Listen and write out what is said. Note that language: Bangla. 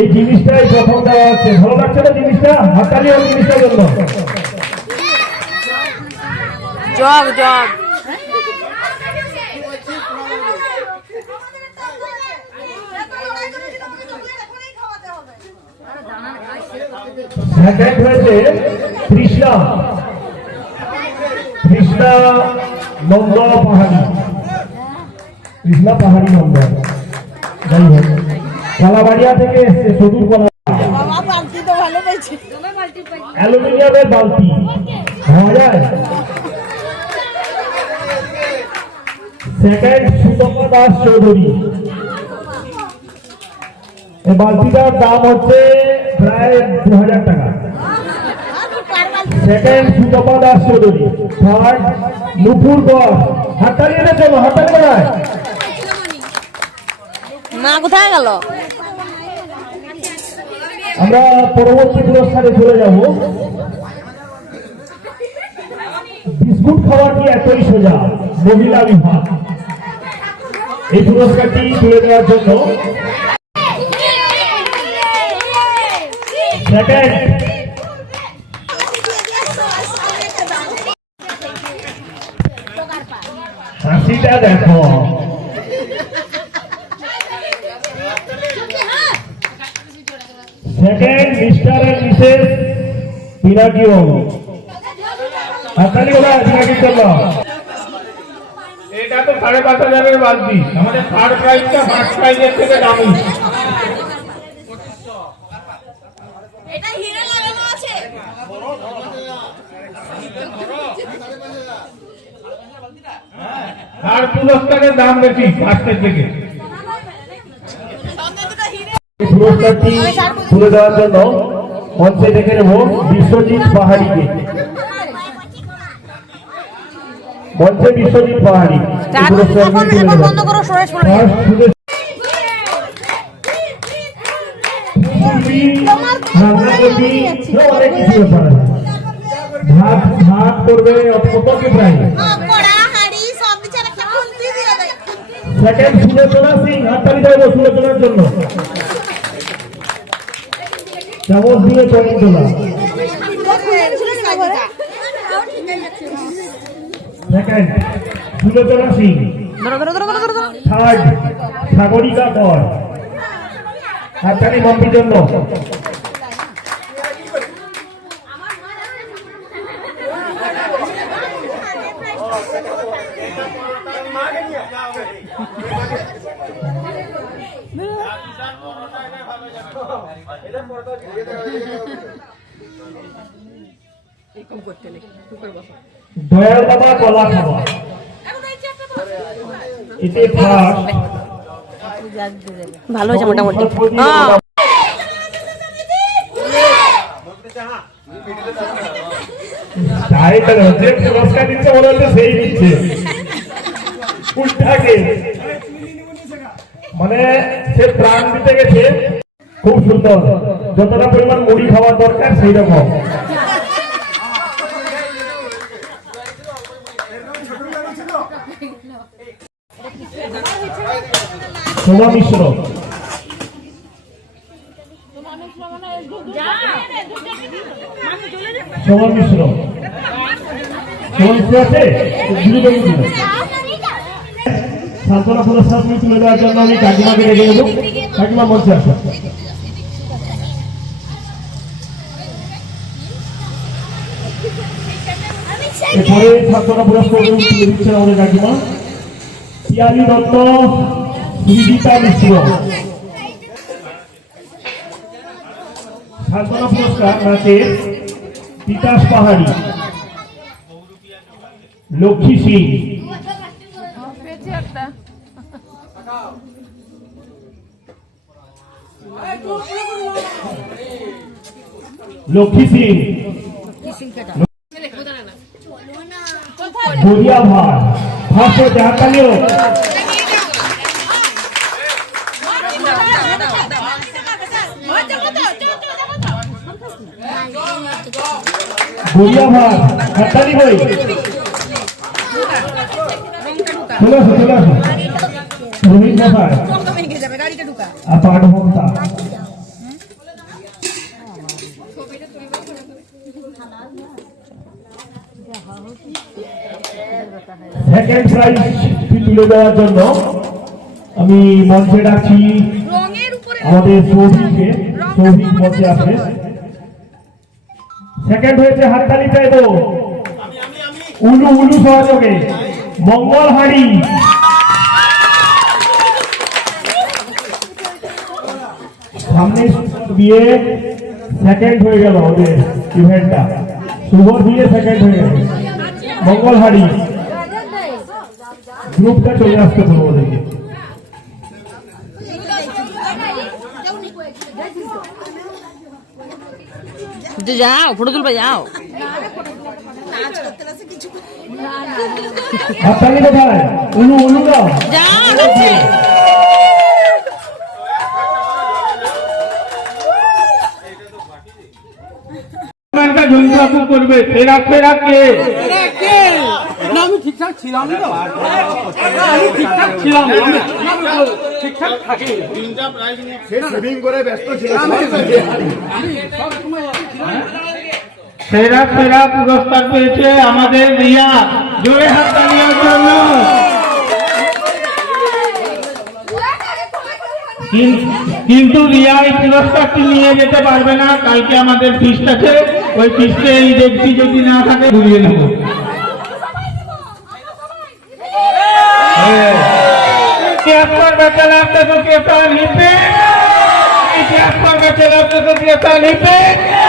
এই জিনিসটাই প্রথম দেওয়া হচ্ছে। ভালো লাগছে না জিনিসটা? হাতালি ওই জিনিসটার জন্য। Jug jug. সেকেন্ড হয়েছে কৃষ্ণা কৃষ্ণা নন্দ পাহাড়ি। কৃষ্ণা পাহাড়ি নন্দ। যাই হোক কলাবাড়িয়া থেকে এসছে সদূর কলা। অ্যালুমিনিয়ামের বালতি। যায়? সেকেন্ড সুতপা দাস চৌধুরী। এই বালতিটার দাম হচ্ছে প্রায় দু হাজার টাকা। সেকেন্ড সুতপা দাস চৌধুরী থার্ড নুপুর কর হাততালি এনে চলো হাততালি কোথায় মা কোথায় গেল আমরা পরবর্তী পুরস্কারে চলে যাব বিস্কুট খাওয়া কি এতই সোজা মহিলা বিভাগ এই পুরস্কারটি তুলে দেওয়ার জন্য সেকেন্ড হাসিটা দেখো। সেকেন্ড মিস্টার এন্ড মিসেস বাবু হাতালি ওরা পিনাকির জন্য এটা তো সাড়ে পাঁচ হাজারের বালতি আমাদের থার্ড প্রাইজটা ফার্স্ট প্রাইজের থেকে দামি। এটা হিরে লাগানো আছে। আর পুরস্কারের দাম বেশি ফার্স্টের থেকে পুরস্কারটি তুলে দেওয়ার জন্য মঞ্চে দেখে নেব বিশ্বজিৎ পাহাড়িকে। মঞ্চে বিশ্বজিৎ পাহাড়ি। পুরস্কারটি তুলে বন্ধ দেবেন। করো সরে সরে First পুরস্কার- রান্নাবাটি, অনেক কিছু ব্যাপার আছে। ভাত ভাত করবে কত কি প্রাইস কড়া হাড়ি সব কিছু একটা খুন্তি দিয়ে দেয় সেকেন্ড সুলোচনা সিং, হাততালি দেবো সুলোচনার জন্য। চামচ দিয়ে পয়েন্ট তোলা সেকেন্ড সুলোচনা সিং। থার্ড সাগরিকা কর। হাততালি মাম্পির জন্য। দয়াল বাবা কলা খাবা এতে ফার্স্ট ভালো হয়েছে মোটামুটি। তাই তো যে পুরস্কার দিচ্ছে মনে হচ্ছে সেই দিচ্ছে। উল্টাকে মানে সে প্রাণ দিতে গেছে। খুব সুন্দর। যতটা পরিমাণ মুড়ি খাওয়ার দরকার সেই রকম শোভা মিশ্র। শোভা মিশ্র দেওয়ার জন্য আমি কাকিমাকে রেখে দেবো। কাকিমা মঞ্চে আসো। এরপরে সান্ত্বনা পুরস্কার দিচ্ছে আমাদের কাকিমা পিয়ালি দত্ত সুবিদিতা মিশ্র। সান্ত্বনা পুরস্কার নাচের তিতাস পাহাড়ি। লক্ষ্মী সিং। লক্ষ্মী সিং। গড়িয়া ফার্স্ট হচ্ছে হাততালিও গড়িয়া ভার হাততালি বই। চলে আসো চলে আসো। রোহিত কোথায় চমকা ভেঙে যাবে গাড়িটা ঢুকা আর পাঠভক্তা সেকেন্ড প্রাইজ তুলে দেওয়ার জন্য আমি মঞ্চে ডাকছি আমাদের সৌভিককে সৌভিক মঞ্চে আসবে সেকেন্ড হয়েছে হাততালি চাইব। উলু উলু সহযোগে। মঙ্গল হাড়ি। সামনে বিয়ে সেকেন্ড হয়ে গেল ওদের ইভেন্টটা শুভ বিয়ে সেকেন্ড হয়ে গেল। মঙ্গল হাড়ি। গ্রুপটা চলে আসতে বলবো ওদেরকে তো যাও ফটো তুলবে যাও নাচ করতে লাগছে কিছু হাততালি কোথায় উলু উলু দাও যাও যাচ্ছে একটা ঝুমঝাপু করবে ফেরা ফেরা কে না আমি ঠিকঠাক ছিলাম তো? আমি ঠিকঠাক ছিলাম আমি। ঠিকঠাক থাকি। সেরা সেরা পুরস্কার পেয়েছে আমাদের রিয়া। জোরে হাত তালিয়ার জন্য। কিন্তু রিয়া এই পুরস্কারটি নিয়ে যেতে পারবে না। কালকে আমাদের ফিস্ট আছে। ওই ফিস্টে এই ব্যক্তি যদি না থাকে ঘুরিয়ে নেব। इतिहासकार बच्चा लाभ तक गिरफ़्तार लिपे इतिहासकार बच्चा लाभ तक गिरफ़्तार लिपे